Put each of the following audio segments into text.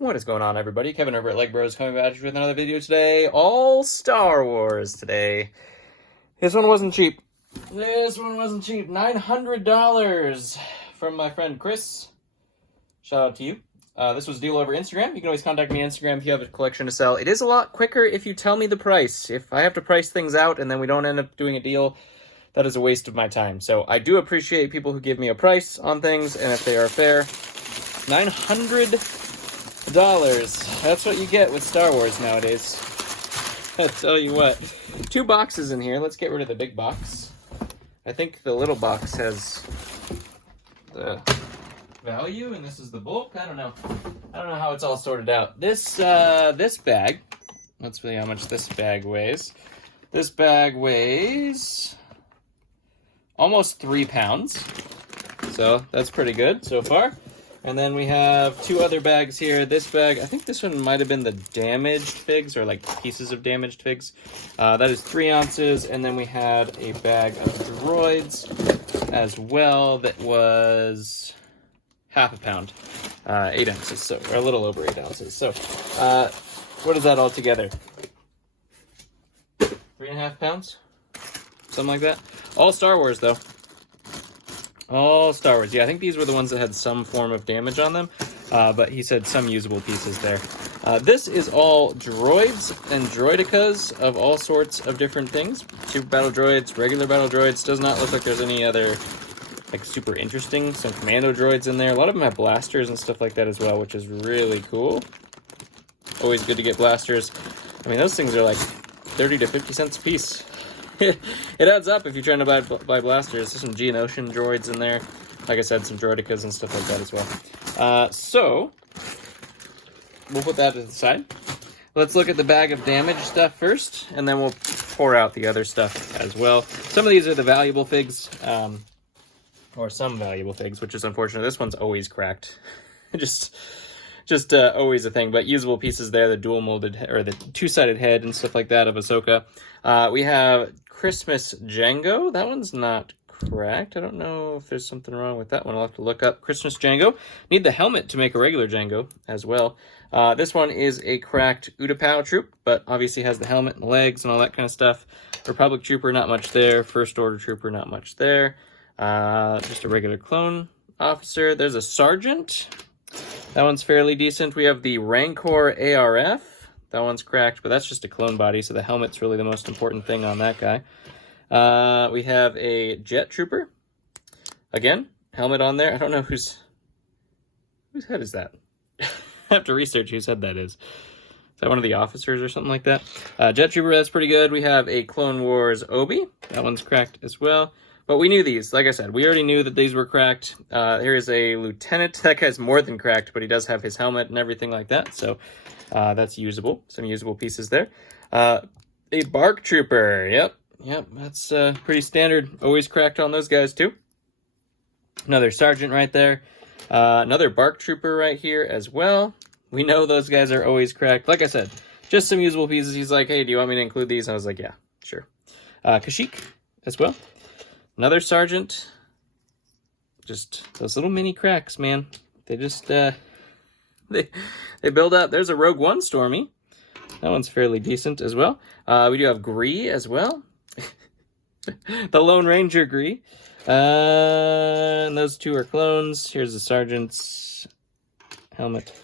What is going on, everybody? Kevin over at Legbros coming back with another video today. All Star Wars today. This one wasn't cheap. $900 from my friend Chris. Shout out to you. This was a deal over Instagram. You can always contact me on Instagram if you have a collection to sell. It is a lot quicker if you tell me the price. If I have to price things out and then we don't end up doing a deal, that is a waste of my time. So I do appreciate people who give me a price on things, and if they are fair, $900. That's what you get with Star Wars nowadays. I'll tell you what. 2 boxes in here. Let's get rid of the big box. I think the little box has the value, and this is the bulk. I don't know how it's all sorted out. This bag. Let's see how much this bag weighs. This bag weighs almost 3 pounds. So that's pretty good so far. And then we have 2 other bags here. This bag, I think this one might have been the damaged figs, or like pieces of damaged figs. That is 3 ounces. And then we had a bag of droids as well that was half a pound, 8 ounces, so, or a little over 8 ounces. So what is that all together? 3.5 pounds? Something like that. All Star Wars, though. All Star Wars. Yeah, I think these were the ones that had some form of damage on them, but he said some usable pieces there. This is all droids and droidicas of all sorts of different things. Super battle droids, regular battle droids. Does not look like there's any other, like, super interesting. Some commando droids in there. A lot of them have blasters and stuff like that as well, which is really cool. Always good to get blasters. I mean, those things are like 30 to 50 cents a piece. It adds up if you're trying to buy blasters. There's some Geonosian droids in there. Like I said, some droidicas and stuff like that as well. So, we'll put that to the side. Let's look at the bag of damaged stuff first, and then we'll pour out the other stuff as well. Some of these are the valuable figs, or some valuable figs, which is unfortunate. This one's always cracked. just always a thing, but usable pieces there, the dual molded, or the 2-sided head and stuff like that of Ahsoka. We have Christmas Jango. That one's not cracked. I don't know if there's something wrong with that one. I'll have to look up. Christmas Jango. Need the helmet to make a regular Jango as well. This one is a cracked Utapau troop, but obviously has the helmet and the legs and all that kind of stuff. Republic Trooper, not much there. First Order Trooper, not much there. Just a regular clone officer. There's a Sergeant. That one's fairly decent. We have the Rancor ARF. That one's cracked, but that's just a clone body, so the helmet's really the most important thing on that guy. We have a Jet Trooper. Again, helmet on there. I don't know whose head is that? I have to research whose head that is. Is that one of the officers or something like that? Jet Trooper, that's pretty good. We have a Clone Wars Obi. That one's cracked as well. But we knew these. Like I said, we already knew that these were cracked. Here is a Lieutenant. That guy's more than cracked, but he does have his helmet and everything like that. So that's usable. Some usable pieces there. A Bark Trooper. Yep, that's pretty standard. Always cracked on those guys too. Another Sergeant right there. Another Bark Trooper right here as well. We know those guys are always cracked. Like I said, just some usable pieces. He's like, hey, do you want me to include these? And I was like, yeah, sure. Kashyyyk as well. Another Sergeant. Just those little mini cracks, man. They just, they build up. There's a Rogue One Stormy. That one's fairly decent as well. We do have Gree as well. The Lone Ranger Gree. And those 2 are clones. Here's the Sergeant's helmet.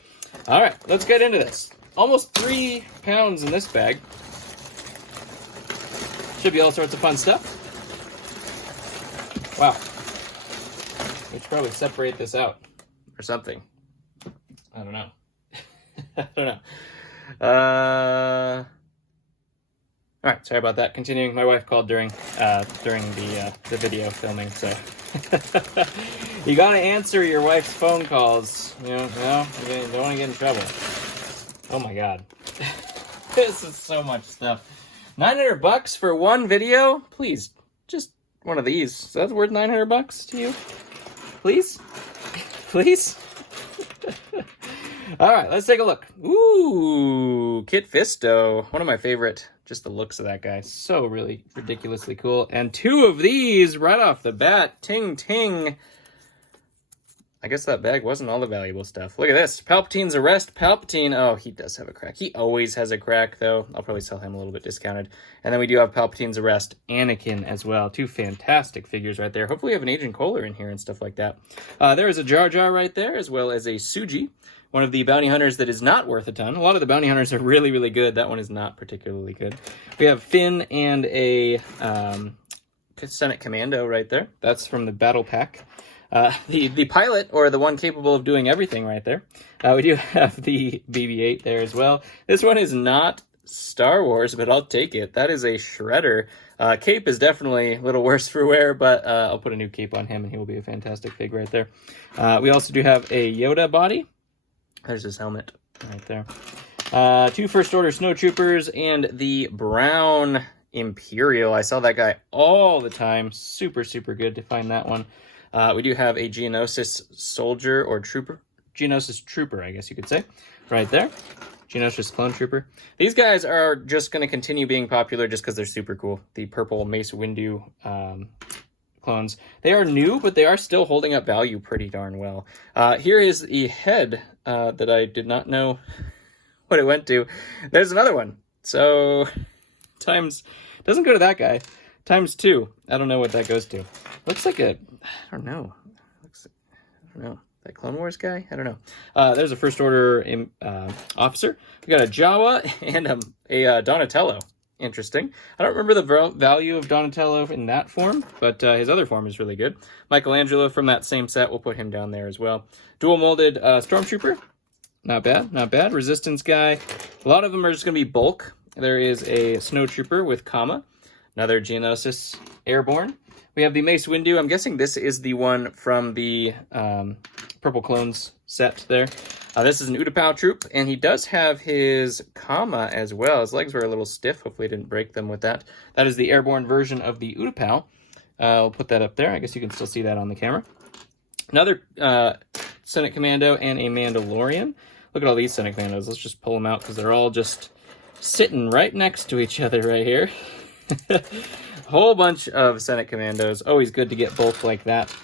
All right, let's get into this. Almost 3 pounds in this bag. Should be all sorts of fun stuff. Wow. We should probably separate this out or something. I don't know. I don't know. All right, sorry about that. Continuing, my wife called during the video filming, so you gotta answer your wife's phone calls. You don't want to get in trouble. Oh my God, this is so much stuff. $900 for one video? Please, just one of these. Is that worth $900 to you? Please? Please? All right, let's take a look. Ooh, Kit Fisto. One of my favorite. Just the looks of that guy. So really ridiculously cool. And 2 of these right off the bat. Ting, ting. I guess that bag wasn't all the valuable stuff. Look at this. Palpatine's Arrest. Palpatine. Oh, he does have a crack. He always has a crack, though. I'll probably sell him a little bit discounted. And then we do have Palpatine's Arrest Anakin as well. Two fantastic figures right there. Hopefully we have an Agent Kohler in here and stuff like that. There is a Jar Jar right there, as well as a Suji. One of the bounty hunters that is not worth a ton. A lot of the bounty hunters are really, really good. That one is not particularly good. We have Finn and a Senate Commando right there. That's from the Battle Pack. The pilot, or the one capable of doing everything right there. We do have the BB-8 there as well. This one is not Star Wars, but I'll take it. That is a Shredder. Cape is definitely a little worse for wear, but I'll put a new cape on him and he will be a fantastic fig right there. We also do have a Yoda body. There's his helmet right there. Two First Order Snowtroopers and the Brown Imperial. I saw that guy all the time. Super, super good to find that one. We do have a Geonosis soldier or trooper. Geonosis trooper, I guess you could say. Right there. Geonosis clone trooper. These guys are just going to continue being popular just because they're super cool. The purple Mace Windu clones. They are new, but they are still holding up value pretty darn well. Here is the head that I did not know what it went to. There's another one. So, times... Doesn't go to that guy. Times 2. I don't know what that goes to. Looks like a... I don't know. I don't know. That Clone Wars guy? I don't know. There's a First Order officer. We got a Jawa and a Donatello. Interesting. I don't remember the value of Donatello in that form, but his other form is really good. Michelangelo from that same set. We'll put him down there as well. Dual molded Stormtrooper. Not bad. Not bad. Resistance guy. A lot of them are just going to be bulk. There is a Snowtrooper with Kama. Another Geonosis Airborne. We have the Mace Windu. I'm guessing this is the one from the Purple Clones set there. This is an Utapau troop, and he does have his Kama as well. His legs were a little stiff. Hopefully I didn't break them with that. That is the airborne version of the Utapau. I'll put that up there. I guess you can still see that on the camera. Another Senate Commando and a Mandalorian. Look at all these Senate Commandos. Let's just pull them out because they're all just sitting right next to each other right here. Whole bunch of Senate Commandos. Always good to get bulk like that.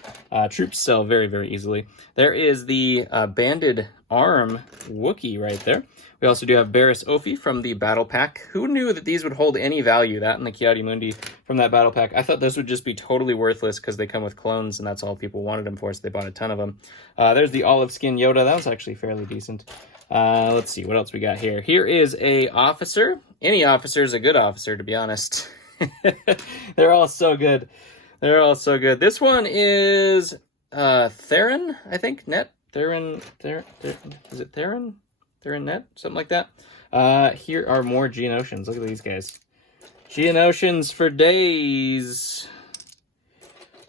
Troops sell very, very easily. There is the Banded Arm Wookiee right there. We also do have Barriss Offee from the Battle Pack. Who knew that these would hold any value? That and the Ki-Adi-Mundi from that Battle Pack. I thought those would just be totally worthless because they come with clones and that's all people wanted them for, so they bought a ton of them. There's the Olive Skin Yoda. That was actually fairly decent. Let's see, what else we got here? Here is a officer. Any officer is a good officer, to be honest. They're all so good. They're all so good. This one is Theron, I think. Theron, is it Theron? Theron Net? Something like that. Here are more Geonosians. Look at these guys. Geonosians for days.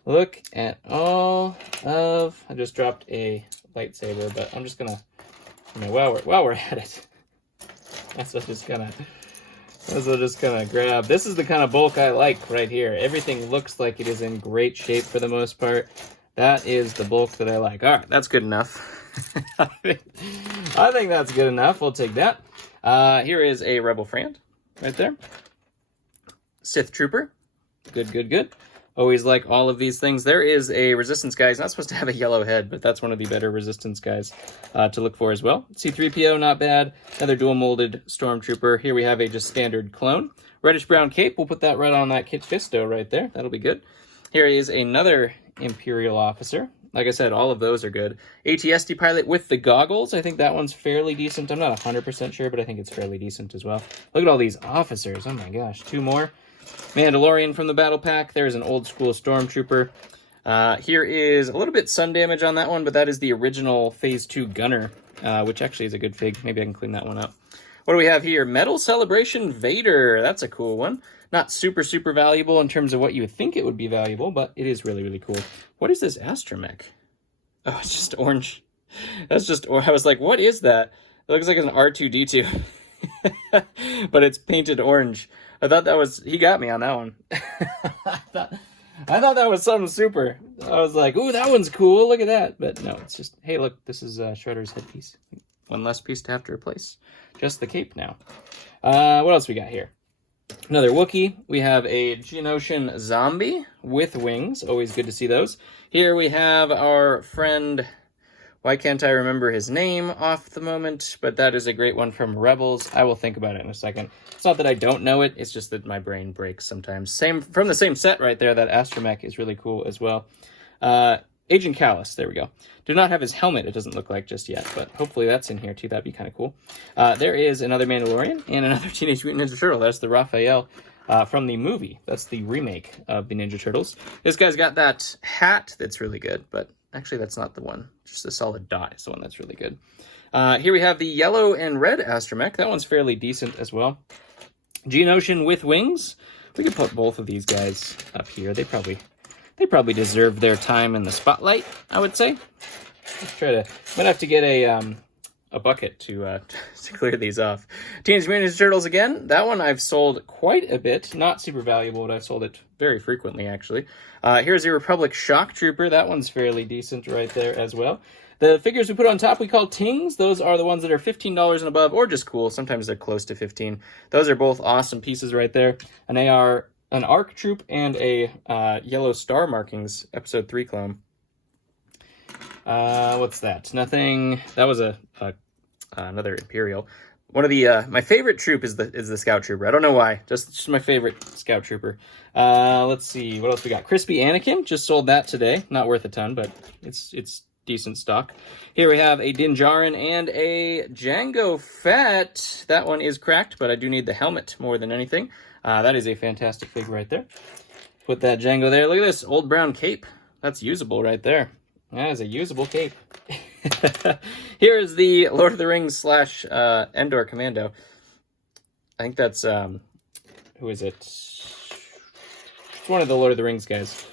Look at all of... I just dropped a lightsaber, but I'm just gonna... while we're at it, that's what I'm just gonna grab. This is the kind of bulk I like right here. Everything looks like it is in great shape for the most part. That is the bulk that I like. All right, that's good enough. I think that's good enough. We'll take that. Here is a Rebel Friend right there. Sith Trooper. Good, good, good. Always like all of these things. There is a Resistance guy. He's not supposed to have a yellow head, but that's one of the better Resistance guys to look for as well. C-3PO, not bad. Another dual molded Stormtrooper. Here we have a just standard clone. Reddish brown cape. We'll put that right on that Kit Fisto right there. That'll be good. Here is another Imperial officer. Like I said, all of those are good. AT-ST pilot with the goggles. I think that one's fairly decent. I'm not 100% sure, but I think it's fairly decent as well. Look at all these officers. Oh my gosh, 2 more. Mandalorian from the Battle Pack. There's an old school Stormtrooper. Here is a little bit sun damage on that one, but that is the original Phase 2 Gunner, which actually is a good fig. Maybe I can clean that one up. What do we have here? Metal Celebration Vader. That's a cool one. Not super, super valuable in terms of what you would think it would be valuable, but it is really, really cool. What is this astromech? Oh, it's just orange. That's just... I was like, what is that? It looks like an R2-D2. But it's painted orange. I thought that was... He got me on that one. I thought that was something super. I was like, ooh, that one's cool. Look at that. But no, it's just... Hey, look, this is Shredder's headpiece. One less piece to have to replace. Just the cape now. What else we got here? Another Wookiee. We have a Geonosian zombie with wings. Always good to see those. Here we have our friend Why can't I remember his name off the moment? But that is a great one from Rebels. I will think about it in a second. It's not that I don't know it, it's just that my brain breaks sometimes. Same from the same set right there, that Astromech is really cool as well. Agent Callus, there we go. Do not have his helmet, it doesn't look like just yet, but hopefully that's in here too. That'd be kind of cool. There is another Mandalorian and another Teenage Mutant Ninja Turtle. That's the Raphael from the movie. That's the remake of the Ninja Turtles. This guy's got that hat that's really good, but actually that's not the one. Just a solid dot is the one that's really good. Here we have the yellow and red Astromech. That one's fairly decent as well. Geonosian with wings. We could put both of these guys up here. They probably deserve their time in the spotlight, I would say. Let's try to... Might have to get a bucket to clear these off. Teenage Mutant Ninja Turtles again. That one I've sold quite a bit. Not super valuable, but I've sold it very frequently, actually. Here's the Republic Shock Trooper. That one's fairly decent right there as well. The figures we put on top we call Tings. Those are the ones that are $15 and above, or just cool. Sometimes they're close to 15. Those are both awesome pieces right there. And they are an ARC Troop and a Yellow Star Markings Episode 3 clone. What's that? Nothing. That was another Imperial. One of the my favorite troop is the Scout Trooper. I don't know why. Just my favorite Scout Trooper. Let's see what else we got. Crispy Anakin. Just sold that today. Not worth a ton, but it's decent stock. Here we have a Din Djarin and a Jango Fett. That one is cracked, but I do need the helmet more than anything. That is a fantastic fig right there. Put that Jango there. Look at this old brown cape. That's usable right there. That is a usable cape. Here is the Lord of the Rings / Endor Commando. I think that's who is it? It's one of the Lord of the Rings guys.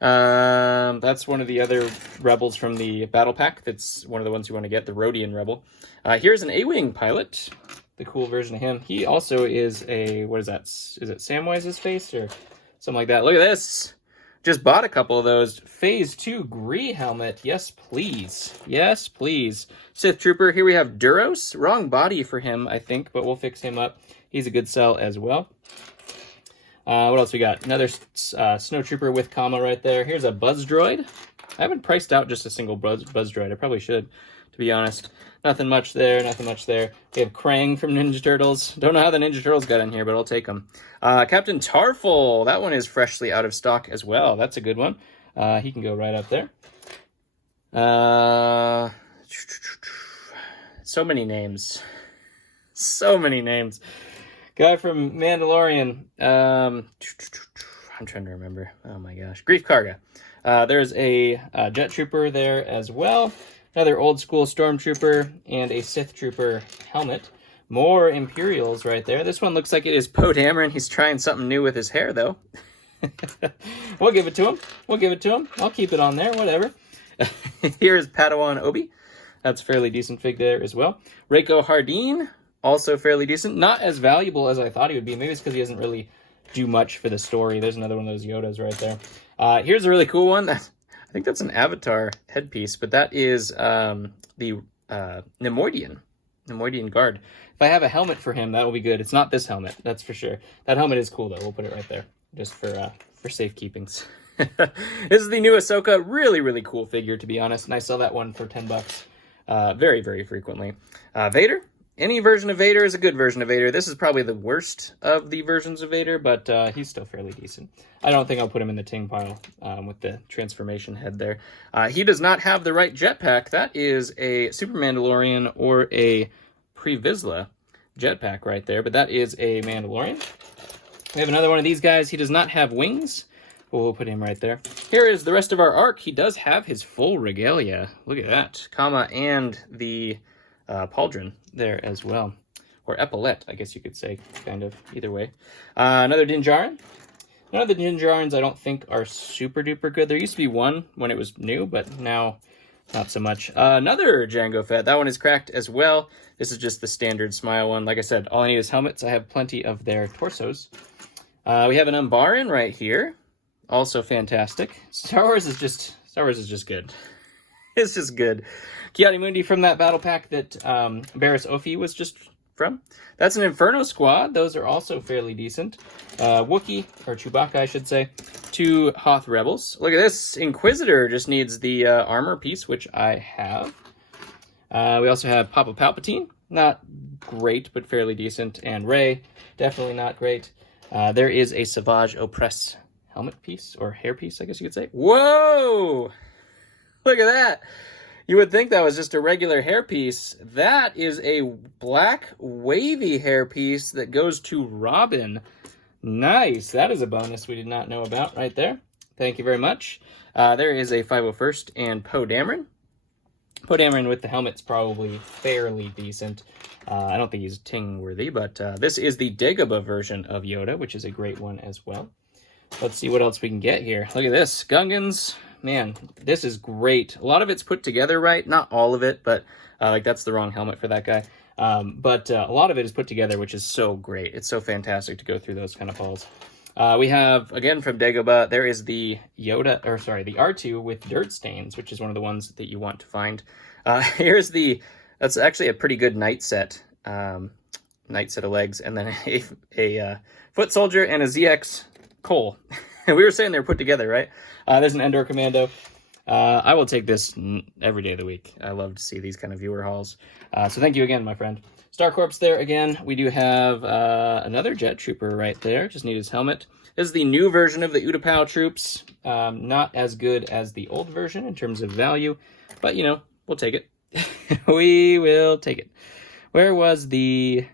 That's one of the other rebels from the battle pack. That's one of the ones you want to get, the Rhodian rebel. Here's an A-Wing pilot, the cool version of him. He also is a, what is that? Is it Samwise's face or something like that? Look at this. Just bought a couple of those. Phase 2 Gree helmet. Yes, please. Yes, please. Sith Trooper. Here we have Duros. Wrong body for him, I think, but we'll fix him up. He's a good sell as well. What else we got? Another Snow Trooper with comma right there. Here's a Buzz Droid. I haven't priced out just a single Buzz Droid. I probably should, to be honest. Nothing much there, nothing much there. We have Krang from Ninja Turtles. Don't know how the Ninja Turtles got in here, but I'll take them. Captain Tarful. That one is freshly out of stock as well. That's a good one. He can go right up there. So many names. So many names. Guy from Mandalorian. I'm trying to remember. Oh my gosh. Grief Karga. There's a Jet Trooper there as well. Another old school Stormtrooper and a Sith Trooper helmet. More Imperials right there. This one looks like it is Poe Dameron. He's trying something new with his hair, though. We'll give it to him. We'll give it to him. I'll keep it on there, whatever. Here is Padawan Obi. That's a fairly decent fig there as well. Reiko Hardeen, also fairly decent. Not as valuable as I thought he would be. Maybe it's because he doesn't really do much for the story. There's another one of those Yodas right there. Here's a really cool one. I think that's an Avatar headpiece, but that is the Nemoidian Guard. If I have a helmet for him, that will be good. It's not this helmet, that's for sure. That helmet is cool, though. We'll put it right there, just for safekeepings. This is the new Ahsoka. Really, really cool figure, to be honest, and I sell that one for $10 very, very frequently. Vader. Any version of Vader is a good version of Vader. This is probably the worst of the versions of Vader, but he's still fairly decent. I don't think I'll put him in the ting pile with the transformation head there. He does not have the right jetpack. That is a Super Mandalorian or a Pre-Vizsla jetpack right there, but that is a Mandalorian. We have another one of these guys. He does not have wings. We'll put him right there. Here is the rest of our arc. He does have his full regalia. Look at that. Comma and the pauldron there as well. Or epaulette, I guess you could say, kind of, either way. Another Din Djarin. None of the Din Djarins I don't think are super duper good. There used to be one when it was new, but now not so much. Another Jango Fett. That one is cracked as well. This is just the standard Smile one. Like I said, all I need is helmets. I have plenty of their torsos. We have an Umbaran right here. Also fantastic. Star Wars is just good. It's just good. Ki-Adi-Mundi from that battle pack that Barriss Offee was just from. That's an Inferno Squad. Those are also fairly decent. Wookiee, or Chewbacca, I should say. 2 Hoth Rebels. Look at this. Inquisitor just needs the armor piece, which I have. We also have Papa Palpatine. Not great, but fairly decent. And Rey, definitely not great. There is a Savage Opress helmet piece, or hair piece, I guess you could say. Whoa! Look at that! You would think that was just a regular hairpiece. That is a black wavy hairpiece that goes to Robin. Nice. That is a bonus we did not know about right there. Thank you very much. There is a 501st and Poe Dameron. Poe Dameron with the helmet's probably fairly decent. I don't think he's Ting worthy, but this is the Dagobah version of Yoda, which is a great one as well. Let's see what else we can get here. Look at this. Gungans. Man, this is great. A lot of it's put together right. Not all of it, but like that's the wrong helmet for that guy. But a lot of it is put together, which is so great. It's so fantastic to go through those kind of hauls. We have, again, from Dagobah, there is the the R2 with dirt stains, which is one of the ones that you want to find. Here's that's actually a pretty good knight set of legs, and then a foot soldier and a ZX Cole. We were saying they're put together, right? There's an Endor Commando. I will take this every day of the week. I love to see these kind of viewer hauls. So thank you again, my friend. Star Corps there again. We do have another Jet Trooper right there. Just need his helmet. This is the new version of the Utapau troops. Not as good as the old version in terms of value, but, you know, we'll take it. We will take it. Where was the...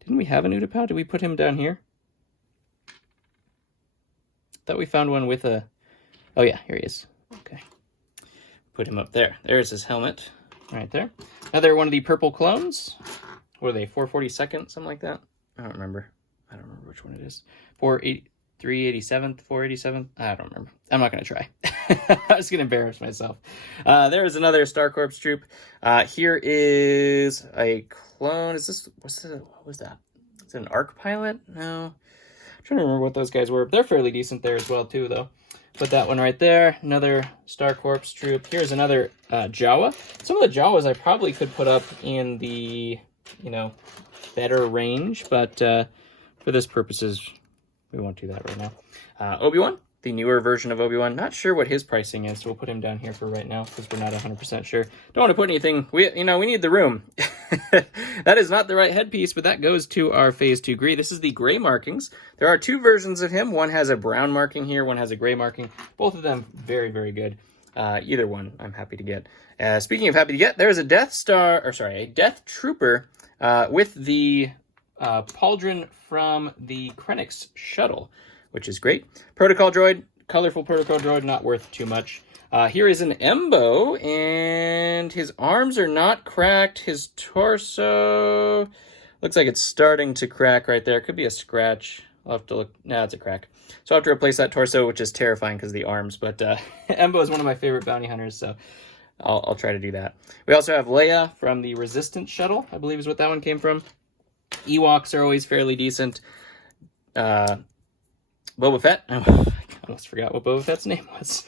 Didn't we have an Utapau? Did we put him down here? Thought we found one with a... Oh, yeah, here he is. Okay. Put him up there. There's his helmet right there. Another one of the purple clones. What are they, 442nd, something like that? I don't remember which one it is. 387th, 487th? I don't remember. I'm not going to try. I was going to embarrass myself. There is another Star Corps troop. Here is a clone. What was that? Is it an ARC pilot? No. I'm trying to remember what those guys were. They're fairly decent there as well, too, though. Put that one right there. Another Star Corps troop. Here's another Jawa. Some of the Jawas I probably could put up in the, better range, but for this purposes, we won't do that right now. Obi-Wan, the newer version of Obi-Wan. Not sure what his pricing is, so we'll put him down here for right now because we're not 100% sure. Don't want to put anything. We need the room. That is not the right headpiece, but that goes to our Phase 2 Gree. This is the gray markings. There are two versions of him. One has a brown marking here. One has a gray marking. Both of them very, very good. Either one I'm happy to get. Speaking of happy to get, there's a Death Trooper with the pauldron from the Krennic's shuttle, which is great. Protocol droid, colorful protocol droid, not worth too much. Here is an Embo, and his arms are not cracked. His torso looks like it's starting to crack right there. Could be a scratch. I'll have to look. No, it's a crack. So I'll have to replace that torso, which is terrifying because of the arms. But Embo is one of my favorite bounty hunters, so I'll try to do that. We also have Leia from the Resistance shuttle, I believe is what that one came from. Ewoks are always fairly decent. Boba Fett. I almost forgot what Boba Fett's name was.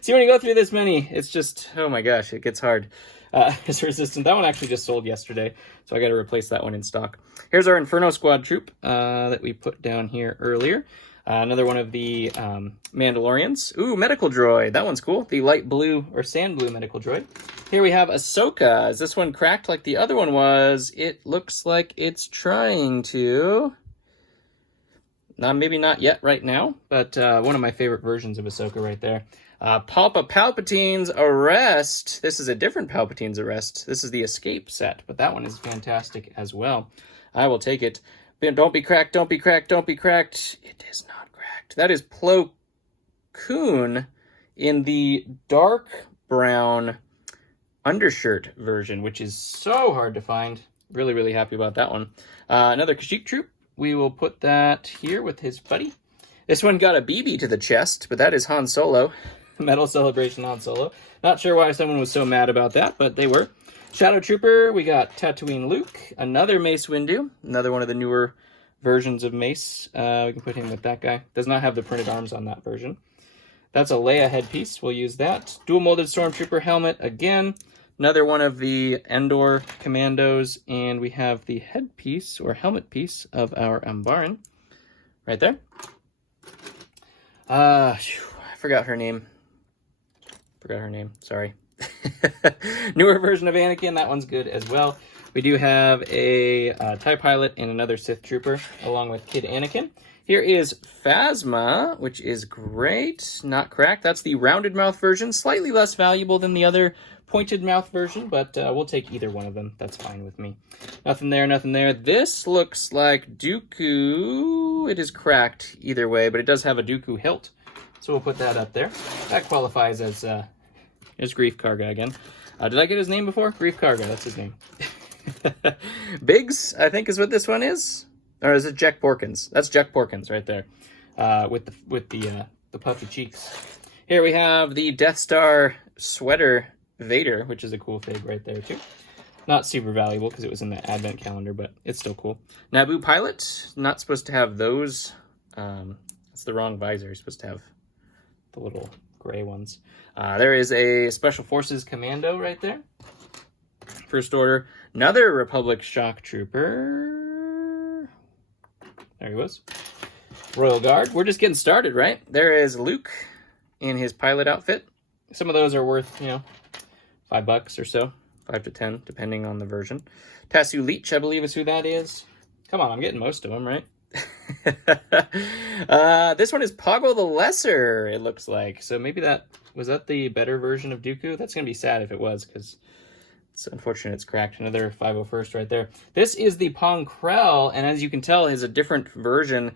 See, when you go through this many, it's just, oh my gosh, it gets hard. It's Resistant. That one actually just sold yesterday, so I got to replace that one in stock. Here's our Inferno Squad troop that we put down here earlier. Another one of the Mandalorians. Ooh, medical droid. That one's cool. The light blue or sand blue medical droid. Here we have Ahsoka. Is this one cracked like the other one was? It looks like it's trying to. Maybe not yet right now, but one of my favorite versions of Ahsoka right there. Papa Palpatine's Arrest. This is a different Palpatine's Arrest. This is the Escape set, but that one is fantastic as well. I will take it. Don't be cracked, don't be cracked, don't be cracked. It is not cracked. That is Plo Koon in the dark brown undershirt version, which is so hard to find. Really, really happy about that one. Another Kashyyyk troop. We will put that here with his buddy. This one got a BB to the chest, but that is Han Solo. Medal Celebration Han Solo. Not sure why someone was so mad about that, but they were. Shadow Trooper, we got Tatooine Luke. Another Mace Windu. Another one of the newer versions of Mace. We can put him with that guy. Does not have the printed arms on that version. That's a Leia headpiece. We'll use that. Dual molded Stormtrooper helmet again. Another one of the Endor Commandos, and we have the headpiece or helmet piece of our Ambaran right there. I forgot her name. Sorry. Newer version of Anakin, that one's good as well. We do have a TIE Pilot and another Sith Trooper, along with Kid Anakin. Here is Phasma, which is great. Not cracked. That's the rounded mouth version. Slightly less valuable than the other pointed mouth version, but we'll take either one of them. That's fine with me. Nothing there, nothing there. This looks like Dooku. It is cracked either way, but it does have a Dooku hilt. So we'll put that up there. That qualifies as Grief Karga again. Did I get his name before? Grief Karga, that's his name. Biggs, I think is what this one is. Or is it Jack Porkins? That's Jack Porkins right there. With the puffy cheeks. Here we have the Death Star sweater Vader, which is a cool fig right there too. Not super valuable because it was in the advent calendar, but it's still cool. Naboo Pilot, not supposed to have those. It's the wrong visor. You're supposed to have the little gray ones. There is a Special Forces Commando right there. First Order. Another Republic Shock Trooper. There he was. Royal Guard. We're just getting started, right? There is Luke in his pilot outfit. Some of those are worth, $5 or so. 5 to 10, depending on the version. Tasu Leech, I believe is who that is. Come on, I'm getting most of them, right? This one is Poggle the Lesser, it looks like. So maybe was that the better version of Dooku? That's going to be sad if it was, because it's unfortunate it's cracked. Another 501st right there. This is the Pong Krell, and as you can tell, is a different version.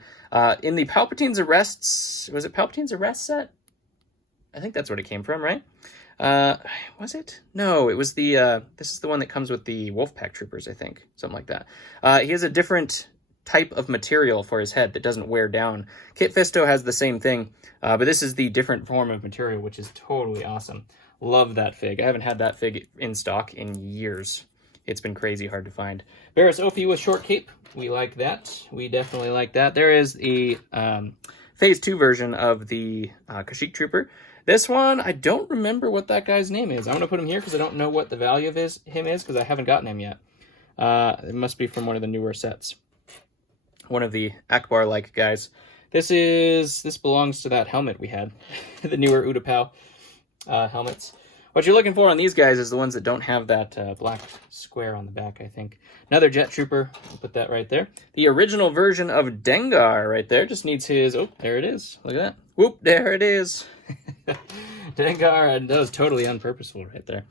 In the Palpatine's Arrests, was it Palpatine's Arrest set? I think that's what it came from, right? Was it? No, it was the, this is the one that comes with the Wolfpack Troopers, I think. Something like that. He has a different type of material for his head that doesn't wear down. Kit Fisto has the same thing, but this is the different form of material, which is totally awesome. Love that fig. I haven't had that fig in stock in years. It's been crazy hard to find. Barris Ophi with short cape. We like that. We definitely like that. There is the Phase 2 version of the Kashyyyk Trooper. This one, I don't remember what that guy's name is. I'm going to put him here because I don't know what the value of him is because I haven't gotten him yet. It must be from one of the newer sets. One of the Akbar-like guys. This belongs to that helmet we had. The newer Utapau helmets. What you're looking for on these guys is the ones that don't have that black square on the back, I think. Another Jet Trooper. I'll put that right there. The original version of Dengar right there. Just needs his... Oh, there it is. Look at that. Whoop, there it is. Dengar, and that was totally unpurposeful right there.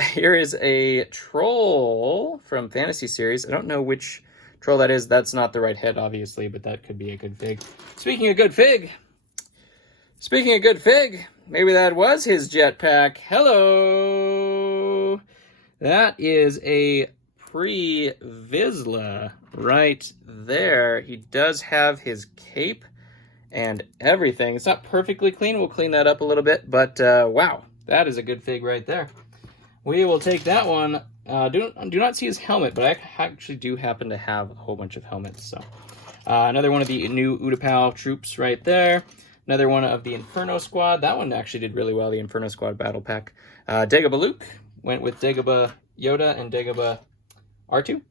Here is a troll from Fantasy Series. I don't know which troll that is. That's not the right head, obviously, but that could be a good fig. Speaking of good fig, maybe that was his jetpack. Hello! That is a pre-Vizsla right there. He does have his cape and everything. It's not perfectly clean. We'll clean that up a little bit, but wow, that is a good fig right there. We will take that one. Do not see his helmet, but I actually do happen to have a whole bunch of helmets. So another one of the new Utapau troops right there. Another one of the Inferno Squad. That one actually did really well, the Inferno Squad Battle Pack. Dagobah Luke went with Dagobah Yoda and Dagobah R2.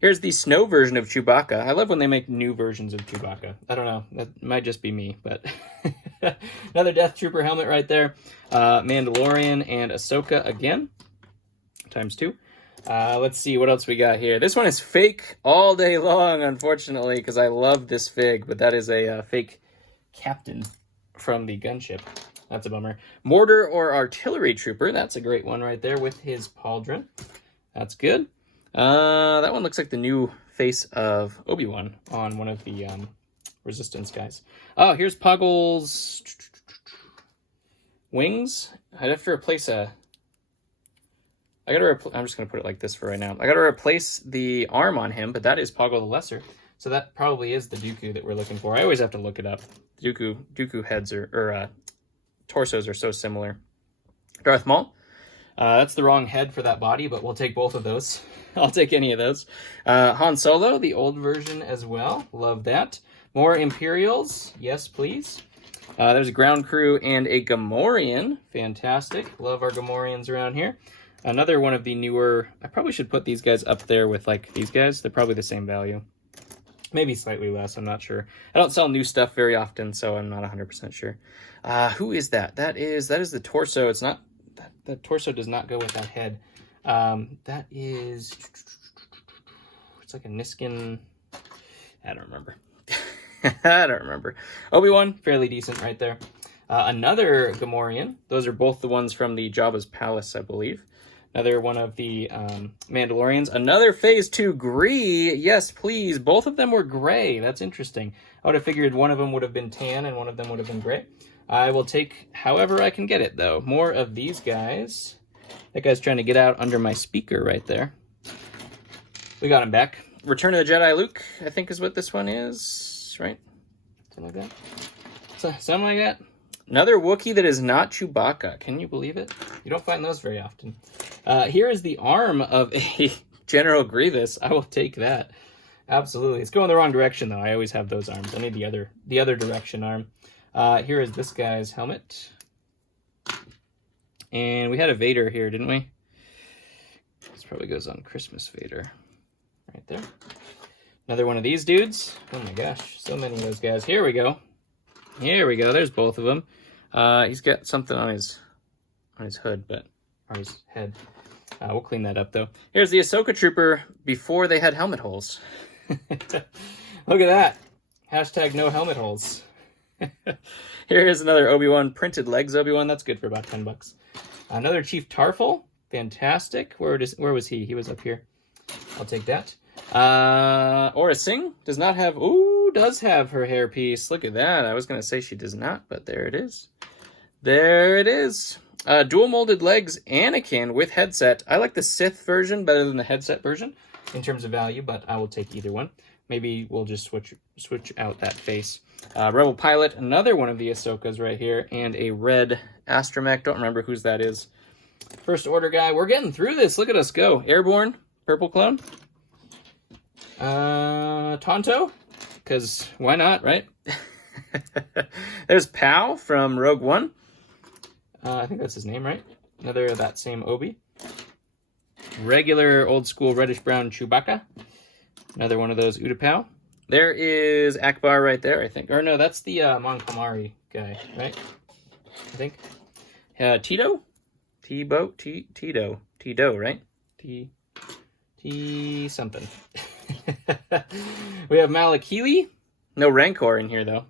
Here's the snow version of Chewbacca. I love when they make new versions of Chewbacca. I don't know. That might just be me, but... Another Death Trooper helmet right there. Mandalorian and Ahsoka again. ×2. Let's see what else we got here. This one is fake all day long, unfortunately, because I love this fig, but that is a fake captain from the gunship. That's a bummer. Mortar or Artillery Trooper. That's a great one right there with his pauldron. That's good. That one looks like the new face of Obi-Wan on one of the Resistance guys. Oh, here's Poggle's wings. I'd have to replace I'm just going to put it like this for right now. I got to replace the arm on him, but that is Poggle the Lesser. So that probably is the Dooku that we're looking for. I always have to look it up. Dooku heads or torsos are so similar. Darth Maul. That's the wrong head for that body, but we'll take both of those. I'll take any of those. Han Solo, the old version as well. Love that. More Imperials. Yes, please. There's a ground crew and a Gamorrean. Fantastic. Love our Gamorreans around here. Another one of the newer... I probably should put these guys up there with, like, these guys. They're probably the same value. Maybe slightly less, I'm not sure. I don't sell new stuff very often, so I'm not 100% sure. Who is that? That is the torso. It's not that torso does not go with that head. That is, it's like a Niskin. I don't remember. I don't remember. Obi-Wan, fairly decent right there. Another Gamorrean. Those are both the ones from the Jabba's Palace, I believe. Another one of the Mandalorians. Another Phase 2 Gree. Yes, please. Both of them were gray. That's interesting. I would have figured one of them would have been tan and one of them would have been gray. I will take however I can get it, though. More of these guys. That guy's trying to get out under my speaker right there. We got him back. Return of the Jedi Luke, I think is what this one is. Right? Something like that. Something like that. Another Wookiee that is not Chewbacca. Can you believe it? You don't find those very often. Here is the arm of a General Grievous. I will take that. Absolutely. It's going the wrong direction, though. I always have those arms. I need the other direction arm. Here is this guy's helmet. And we had a Vader here, didn't we? This probably goes on Christmas Vader. Right there. Another one of these dudes. Oh my gosh, so many of those guys. Here we go. Here we go. There's both of them. He's got something on his hood, or his head. We'll clean that up, though. Here's the Ahsoka Trooper before they had helmet holes. Look at that. Hashtag no helmet holes. Here is another Obi-Wan printed legs Obi-Wan. That's good for about $10. Another Chief Tarful. Fantastic. Where was he? He was up here. I'll take that. Aura Singh does not have... Ooh, does have her hairpiece. Look at that. I was going to say she does not, but there it is. There it is. Dual molded legs Anakin with headset. I like the Sith version better than the headset version in terms of value, but I will take either one. Maybe we'll just switch out that face. Rebel Pilot, another one of the Ahsokas right here, and a red astromech. Don't remember whose that is. First Order guy. We're getting through this. Look at us go. Airborne, purple clone. Tonto, because why not, right? There's Pow from Rogue One. I think that's his name, right? Another of that same Obi. Regular old school reddish brown Chewbacca. Another one of those Utapau. There is Akbar right there, I think. Or no, that's the Mon Calamari guy, right? I think. Tito? Tito, right? T something. We have Malik Healy. No Rancor in here, though,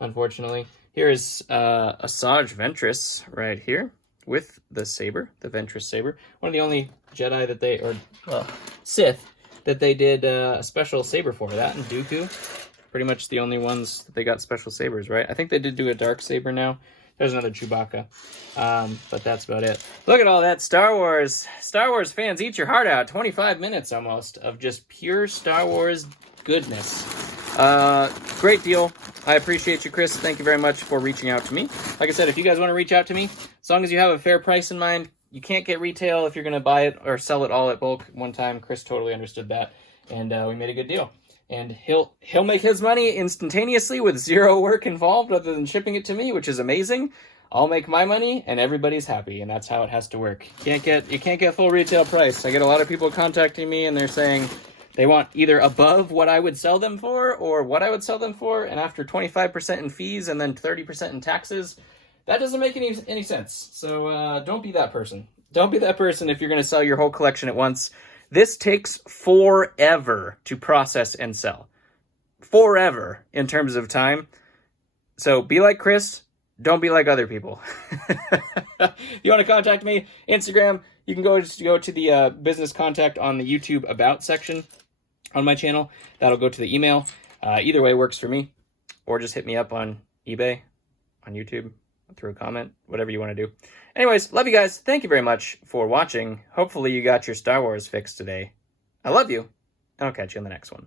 unfortunately. Here is Asajj Ventress right here with the saber, the Ventress saber. One of the only Jedi that they, Sith, that they did a special saber for. That and Dooku. Pretty much the only ones that they got special sabers, right? I think they did do a dark saber now. There's another Chewbacca. But that's about it. Look at all that Star Wars. Star Wars fans, eat your heart out. 25 minutes almost of just pure Star Wars goodness. Great deal. I appreciate you, Chris. Thank you very much for reaching out to me. Like I said, if you guys want to reach out to me, as long as you have a fair price in mind, you can't get retail if you're going to buy it or sell it all at bulk. One time, Chris totally understood that, and we made a good deal. And he'll make his money instantaneously with zero work involved other than shipping it to me, which is amazing. I'll make my money, and everybody's happy, and that's how it has to work. You can't get full retail price. I get a lot of people contacting me, and they're saying they want either above what I would sell them for or what I would sell them for, and after 25% in fees and then 30% in taxes, that doesn't make any sense. So don't be that person. Don't be that person if you're going to sell your whole collection at once. This takes forever to process and sell. Forever in terms of time. So be like Chris. Don't be like other people. If you want to contact me, Instagram, you can go to the business contact on the YouTube About section on my channel. That'll go to the email. Either way works for me. Or just hit me up on eBay, on YouTube, through a comment, whatever you want to do. Anyways, love you guys. Thank you very much for watching. Hopefully you got your Star Wars fix today. I love you, and I'll catch you in the next one.